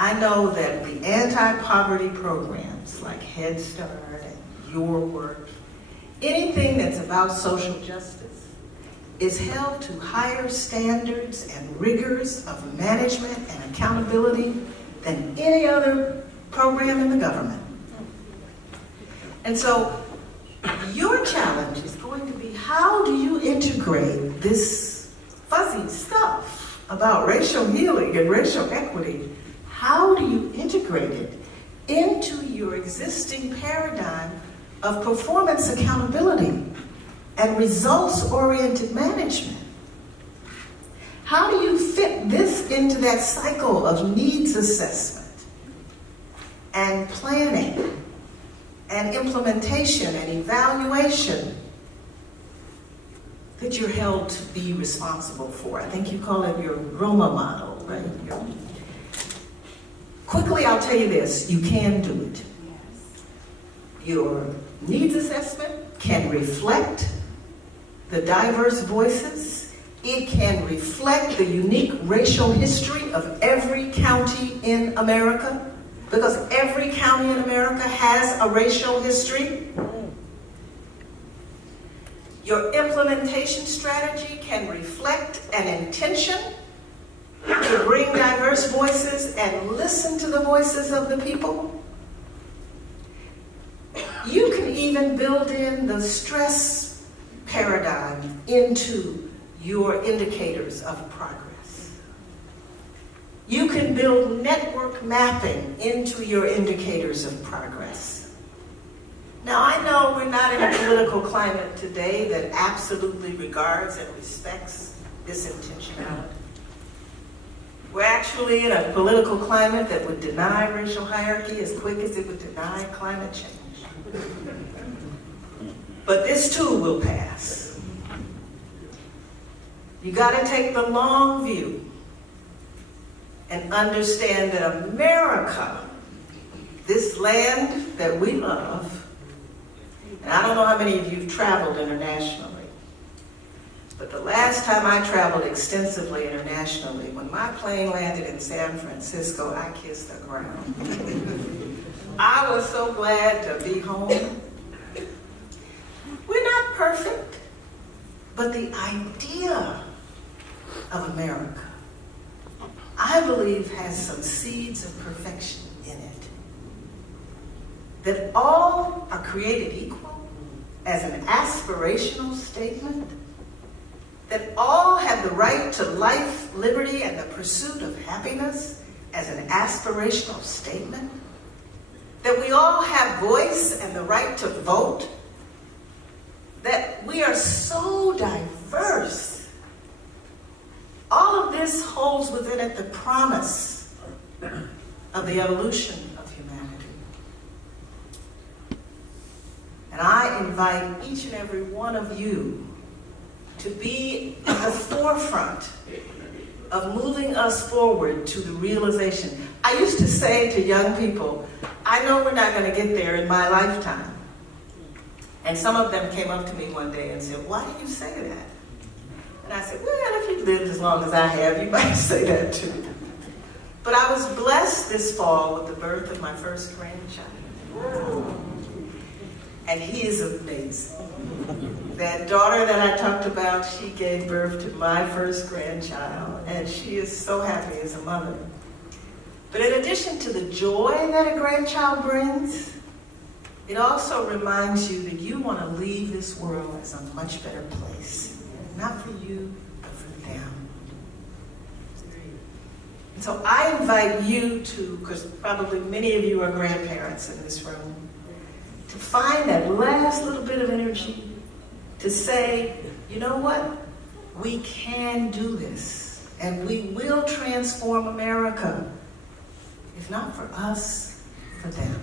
I know that the anti-poverty programs like Head Start and Your Work, anything that's about social justice, is held to higher standards and rigors of management and accountability than any other program in the government. And so your challenge is going to be, how do you integrate this fuzzy stuff about racial healing and racial equity? How do you integrate it into your existing paradigm of performance accountability and results-oriented management? How do you fit this into that cycle of needs assessment and planning and implementation and evaluation that you're held to be responsible for? I think you call it your Roma model, right? Quickly, I'll tell you this, you can do it. Your needs assessment can reflect the diverse voices. It can reflect the unique racial history of every county in America, because every county in America has a racial history. Your implementation strategy can reflect an intention to bring diverse voices and listen to the voices of the people. You can even build in the stress paradigm into your indicators of progress. You can build network mapping into your indicators of progress. Now, I know we're not in a political climate today that absolutely regards and respects this intentionality. We're actually in a political climate that would deny racial hierarchy as quick as it would deny climate change. But this too will pass. You gotta take the long view and understand that America, this land that we love, and I don't know how many of you have traveled internationally, but the last time I traveled extensively internationally, when my plane landed in San Francisco, I kissed the ground. I was so glad to be home. We're not perfect, but the idea of America, I believe, has some seeds of perfection in it. That all are created equal as an aspirational statement. That all have the right to life, liberty, and the pursuit of happiness as an aspirational statement. That we all have voice and the right to vote. That we are so diverse. All of this holds within it the promise of the evolution of humanity. And I invite each and every one of you to be at the forefront of moving us forward to the realization. I used to say to young people, I know we're not going to get there in my lifetime. And some of them came up to me one day and said, why do you say that? And I said, well, if you've lived as long as I have, you might say that too. But I was blessed this fall with the birth of my first grandchild. And he is amazing. That daughter that I talked about, she gave birth to my first grandchild, and she is so happy as a mother. But in addition to the joy that a grandchild brings, it also reminds you that you want to leave this world as a much better place. Not for you, but for them. And so I invite you to, because probably many of you are grandparents in this room, to find that last little bit of energy to say, you know what? We can do this, and we will transform America, if not for us, for them.